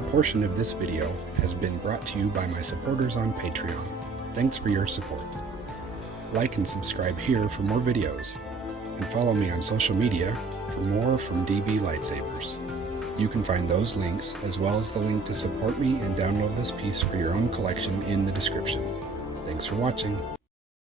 A portion of this video has been brought to you by my supporters on Patreon. Thanks for your support. Like and subscribe here for more videos, and follow me on social media for more from DB Lightsabers. You can find those links, as well as the link to support me and download this piece for your own collection, in the description. Thanks for watching.